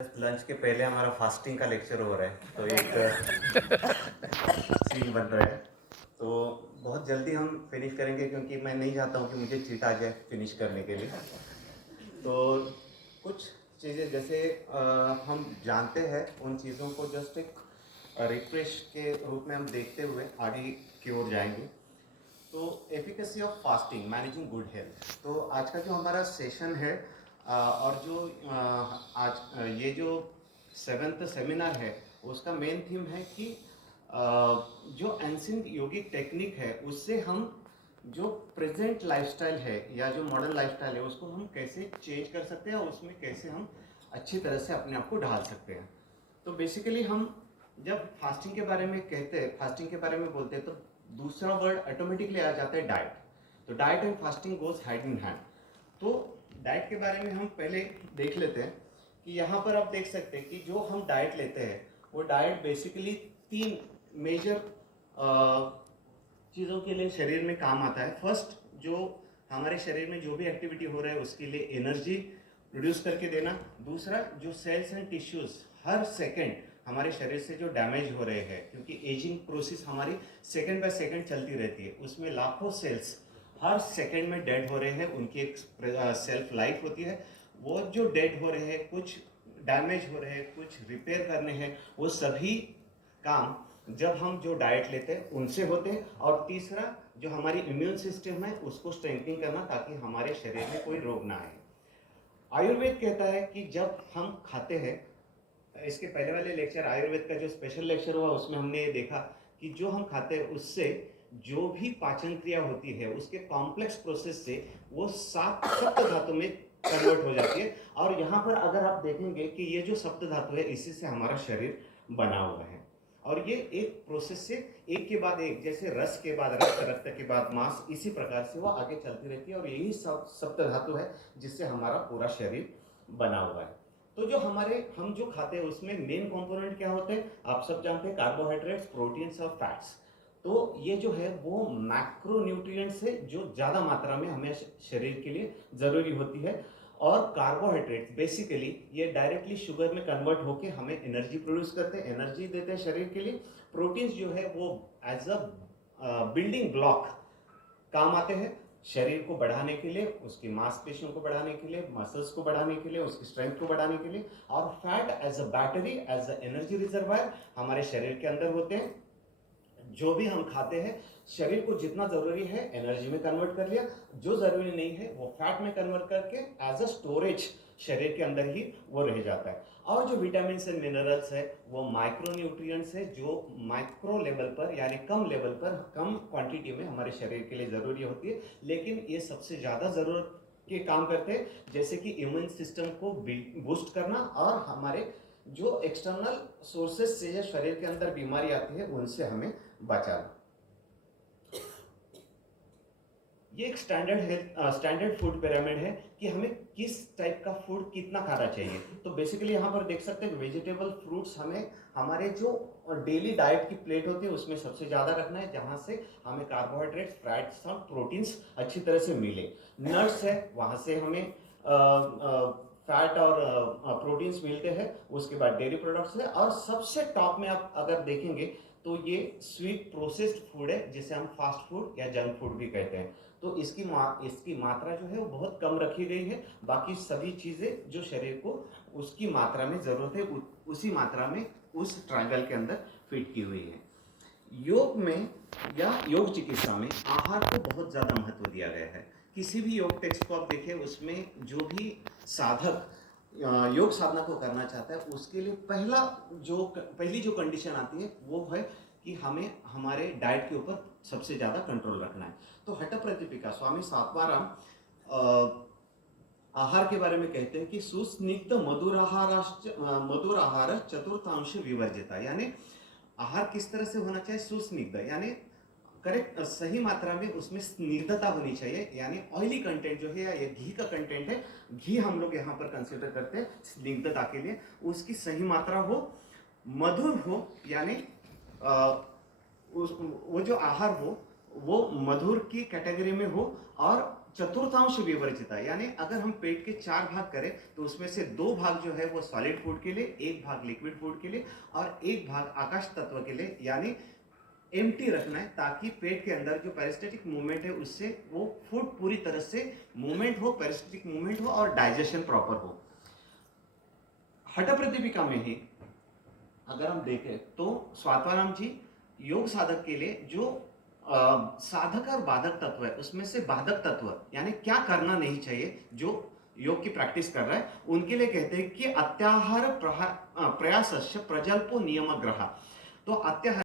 Lunch के पहले हमारा फास्टिंग का लेक्चर हो रहा है, तो एक सीन बन रहा है। तो बहुत जल्दी हम फिनिश करेंगे क्योंकि मैं नहीं चाहता हूँ कि मुझे चीट आ जाए फिनिश करने के लिए। तो कुछ चीज़ें जैसे हम जानते हैं उन चीज़ों को जस्ट एक रिफ्रेश के रूप में हम देखते हुए आगे की ओर जाएंगे। तो efficacy of fasting managing good health. तो आज का जो हमारा सेशन है और जो ये जो 7th सेमिनार है उसका मेन थीम है कि जो एंशिएंट योगिक टेक्निक है उससे हम जो प्रेजेंट लाइफस्टाइल है या जो मॉडर्न लाइफस्टाइल है उसको हम कैसे चेंज कर सकते हैं और उसमें कैसे हम अच्छी तरह से अपने आप को ढाल सकते हैं। तो बेसिकली हम जब फास्टिंग के बारे में कहते हैं, फास्टिंग के बारे में बोलते हैं, तो दूसरा वर्ड ऑटोमेटिकली आ जाता है डाइट। तो diet and fasting goes hand in hand. तो डाइट के बारे में हम पहले देख लेते हैं कि यहाँ पर आप देख सकते हैं कि जो हम डाइट लेते हैं वो डाइट बेसिकली 3 मेजर चीज़ों के लिए शरीर में काम आता है। फर्स्ट, जो हमारे शरीर में जो भी एक्टिविटी हो रहा है उसके लिए एनर्जी प्रोड्यूस करके देना। दूसरा, जो सेल्स एंड टिश्यूज हर सेकेंड हमारे शरीर से जो डैमेज हो रहे हैं, क्योंकि एजिंग प्रोसेस हमारी सेकेंड बाय सेकेंड चलती रहती है, उसमें लाखों सेल्स हर सेकेंड में डेड हो रहे हैं, उनकी एक सेल्फ लाइफ होती है। वो जो डेड हो रहे हैं, कुछ डैमेज हो रहे हैं, कुछ रिपेयर करने हैं, वो सभी काम जब हम जो डाइट लेते हैं उनसे होते हैं। और तीसरा, जो हमारी इम्यून सिस्टम है उसको स्ट्रेंथनिंग करना ताकि हमारे शरीर में कोई रोग ना आए। आयुर्वेद कहता है कि जब हम खाते हैं, इसके पहले वाले लेक्चर आयुर्वेद का जो स्पेशल लेक्चर हुआ उसमें हमने ये देखा कि जो हम खाते हैं उससे जो भी पाचन क्रिया होती है उसके कॉम्प्लेक्स प्रोसेस से वो 7 सप्त धातु में कन्वर्ट हो जाती है। और यहाँ पर अगर आप देखेंगे कि ये जो सप्त धातु है इसी से हमारा शरीर बना हुआ है। और ये एक प्रोसेस से एक के बाद एक, जैसे रस के बाद रक्त, रक्त के बाद मांस, इसी प्रकार से वो आगे चलती रहती है। और यही सप्त धातु है जिससे हमारा पूरा शरीर बना हुआ है। तो जो हम जो खाते हैं उसमें मेन कंपोनेंट क्या होते हैं, आप सब जानते हैं, कार्बोहाइड्रेट्स, प्रोटीन्स और फैट्स। तो ये जो है वो मैक्रो न्यूट्रिएंट्स है जो ज़्यादा मात्रा में हमें शरीर के लिए ज़रूरी होती है। और कार्बोहाइड्रेट्स बेसिकली ये डायरेक्टली शुगर में कन्वर्ट होकर हमें एनर्जी प्रोड्यूस करते हैं, एनर्जी देते हैं शरीर के लिए। प्रोटीन्स जो है वो एज अ बिल्डिंग ब्लॉक काम आते हैं शरीर को बढ़ाने के लिए, उसकी मांसपेशियों को बढ़ाने के लिए, मसल्स को बढ़ाने के लिए, उसकी स्ट्रेंथ को बढ़ाने के लिए। और fat as a battery, as a energy reservoir हमारे शरीर के अंदर होते हैं। जो भी हम खाते हैं शरीर को जितना जरूरी है एनर्जी में कन्वर्ट कर लिया, जो जरूरी नहीं है वो फैट में कन्वर्ट करके एज अ स्टोरेज शरीर के अंदर ही वो रह जाता है। और जो विटामिन एंड मिनरल्स है वो माइक्रो न्यूट्रिएंट्स है जो माइक्रो लेवल पर यानी कम लेवल पर, कम क्वांटिटी में हमारे शरीर के लिए जरूरी होती है, लेकिन ये सबसे ज्यादा जरूरत के काम करते हैं, जैसे कि इम्यून सिस्टम को बूस्ट करना और हमारे जो एक्सटर्नल सोर्सेज से शरीर के अंदर बीमारी आती है उनसे हमें बचाना। ये एक स्टैंडर्ड फूड पिरामिड है कि हमें किस टाइप का फूड कितना खाना चाहिए। तो बेसिकली यहाँ पर देख सकते हैं वेजिटेबल फ्रूट्स हमें हमारे जो डेली डाइट की प्लेट होती है उसमें सबसे ज़्यादा रखना है, जहाँ से हमें कार्बोहाइड्रेट्स, फैट्स और प्रोटीन्स अच्छी तरह से मिले। नट्स है, वहाँ से हमें फैट और प्रोटीन्स मिलते हैं। उसके बाद डेयरी प्रोडक्ट्स है, और सबसे टॉप में आप अगर देखेंगे तो ये स्वीट प्रोसेस्ड फूड है जिसे हम फास्ट फूड या जंक फूड भी कहते हैं। तो इसकी मात्रा जो है वो बहुत कम रखी गई है। बाकी सभी चीज़ें जो शरीर को उसकी मात्रा में ज़रूरत है उसी मात्रा में उस ट्रायंगल के अंदर फिट की हुई है। योग में या योग चिकित्सा में आहार को बहुत ज़्यादा महत्व दिया गया है। किसी भी योग टेक्स्ट को आप देखें उसमें जो भी साधक योग साधना को करना चाहता है उसके लिए पहली जो कंडीशन आती है वो है कि हमें हमारे डाइट के ऊपर सबसे ज़्यादा कंट्रोल रखना है। तो हठ प्रतिपिका स्वामी सातवाराम आहार के बारे में कहते हैं कि सुस्निग्ध मधुर आहार चतुर्थांश विवर्जिता, यानी आहार किस तरह से होना चाहिए, सुस्निग्ध यानी करेक्ट सही मात्रा में उसमें स्निग्धता होनी चाहिए, यानी ऑयली कंटेंट जो है या ये घी का कंटेंट है, घी हम लोग यहाँ पर कंसिडर करते हैं स्निग्धता के लिए, उसकी सही मात्रा हो, मधुर हो यानी वो जो आहार हो वो मधुर की कैटेगरी में हो, और चतुर्थांश विवर्जिता, यानी अगर हम पेट के 4 भाग करें तो उसमें से 2 भाग जो है वो सॉलिड फूड के लिए, 1 भाग लिक्विड फूड के लिए और 1 भाग आकाश तत्व के लिए, यानी एम्प्टी रखना है, ताकि पेट के अंदर जो पेरिस्टेटिक मूवमेंट है उससे वो फूड पूरी तरह से मूवमेंट हो, पेरिस्टेटिक मूवमेंट हो और डाइजेशन प्रॉपर हो। हठ प्रदीपिका में ही अगर हम देखें तो स्वात्माराम जी योग साधक के लिए जो साधक और बाधक तत्व है, उसमें से बाधक तत्व यानी क्या करना नहीं चाहिए जो योग की प्रैक्टिस कर रहा है, उनके लिए कहते हैं कि अत्याहार प्रयासस्य प्रजल्पो नियम ग्रह। तो अत्याहार